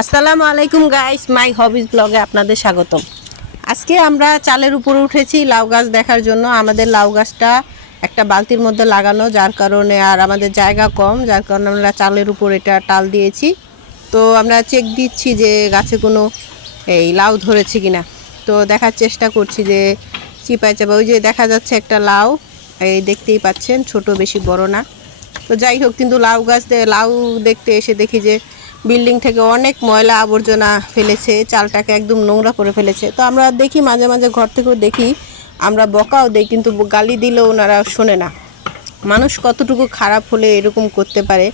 আসসালামু আলাইকুম guys my hobbies ব্লগে আপনাদের স্বাগতম। আজকে আমরা চালের উপরে উঠেছি লাউ গাছ দেখার জন্য। আমাদের লাউ গাছটা একটা বালতির মধ্যে লাগানো, যার কারণে আর আমাদের জায়গা কম, যার কারণে আমরা চালের উপর এটা টাল দিয়েছি। তো আমরা চেক দিচ্ছি যে গাছে কোনো এই লাউ ধরেছে কিনা। তো দেখার চেষ্টা করছি যে চিপায় চাপা, ওই যে দেখা যাচ্ছে একটা লাউ, এই দেখতেই পাচ্ছেন, ছোট বেশি, বড় না। তো যাই হোক, কিন্তু লাউ গাছ লাউ দেখতে এসে দেখি যে বিল্ডিং থেকে অনেক ময়লা আবর্জনা ফেলেছে, চালটাকে একদম নোংরা করে ফেলেছে। তো আমরা দেখি, মাঝে মাঝে ঘর থেকেও দেখি, আমরা বকাও দেই, কিন্তু গালি দিলেও ওনারা শোনে না। মানুষ কতটুকু খারাপ হলে এরকম করতে পারে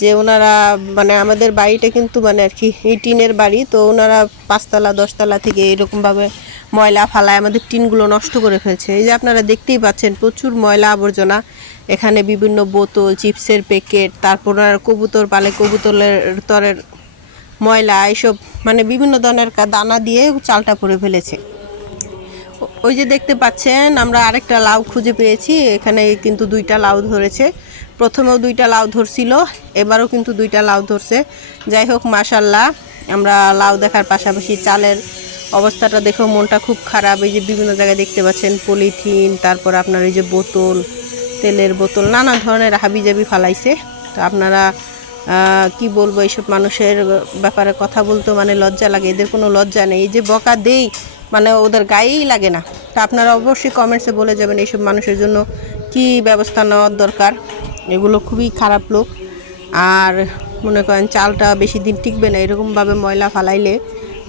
যে ওনারা মানে আমাদের বাড়িটা কিন্তু মানে আর কি টিনের বাড়ি, তো ওনারা পাঁচতলা, দশতলা থেকে এরকমভাবে ময়লা ফালায় আমাদের টিনগুলো নষ্ট করে ফেলছে। এই যে আপনারা দেখতেই পাচ্ছেন প্রচুর ময়লা আবর্জনা। এখানে বিভিন্ন বোতল, চিপসের প্যাকেট, তারপর কবুতর পালে কবুতরের তরের ময়লা, এইসব মানে বিভিন্ন ধরনের দানা দিয়ে চালটা পরে ফেলেছে। ওই যে দেখতে পাচ্ছেন, আমরা আরেকটা লাউ খুঁজে পেয়েছি। এখানে কিন্তু দুইটা লাউ ধরেছে। প্রথমেও দুইটা লাউ ধরছিল, এবারও কিন্তু দুইটা লাউ ধরছে। যাই হোক মাশাল্লাহ আমরা লাউ দেখার পাশাপাশি চালের অবস্থাটা দেখেও মনটা খুব খারাপ। এই যে বিভিন্ন জায়গায় দেখতে পাচ্ছেন, পলিথিন, তারপর আপনার এই যে বোতল, তেলের বোতল, নানা ধরনের হাবিজাবি ফালাইছে। তো আপনারা কি বলব, এইসব মানুষের ব্যাপারে কথা বলতে মানে লজ্জা লাগে, এদের কোনো লজ্জা নেই। এই যে বকা দেই মানে ওদের গায়েই লাগে না। তা আপনারা অবশ্যই কমেন্টসে বলে যাবেন এইসব মানুষের জন্য কি ব্যবস্থা নেওয়ার দরকার। এগুলো খুবই খারাপ লোক। আর মনে করেন, চালটা বেশি দিন টিকবে না, এরকমভাবে ময়লা ফালাইলে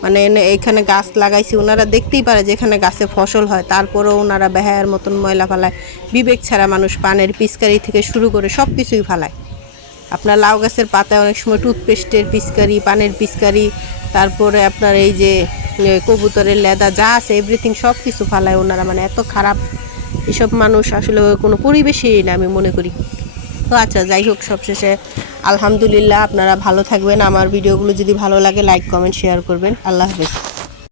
মানে এইখানে গাছ লাগাইছি ওনারা দেখতেই পারে যে এখানে গাছে ফসল হয়। তারপরেও ওনারা বেহায়ার মতন ময়লা ফালায়। বিবেক ছাড়া মানুষ পানের পিচকারি থেকে শুরু করে সব কিছুই ফালায়। আপনার লাউ গাছের পাতায় অনেক সময় টুথপেস্টের পিচকারি, পানের পিচকারি, তারপরে আপনার এই যে কবুতরের লেদা, যা আছে এভরিথিং সব কিছু ফালায় ওনারা মানে এত খারাপ। এসব মানুষ আসলে কোনো পরিবেশই না আমি মনে করি। তো আচ্ছা যাই হোক, সবশেষে আলহামদুলিল্লাহ, আপনারা ভালো থাকবেন। আমার ভিডিওগুলো যদি ভালো লাগে লাইক কমেন্ট শেয়ার করবেন। আল্লাহ হাফেজ।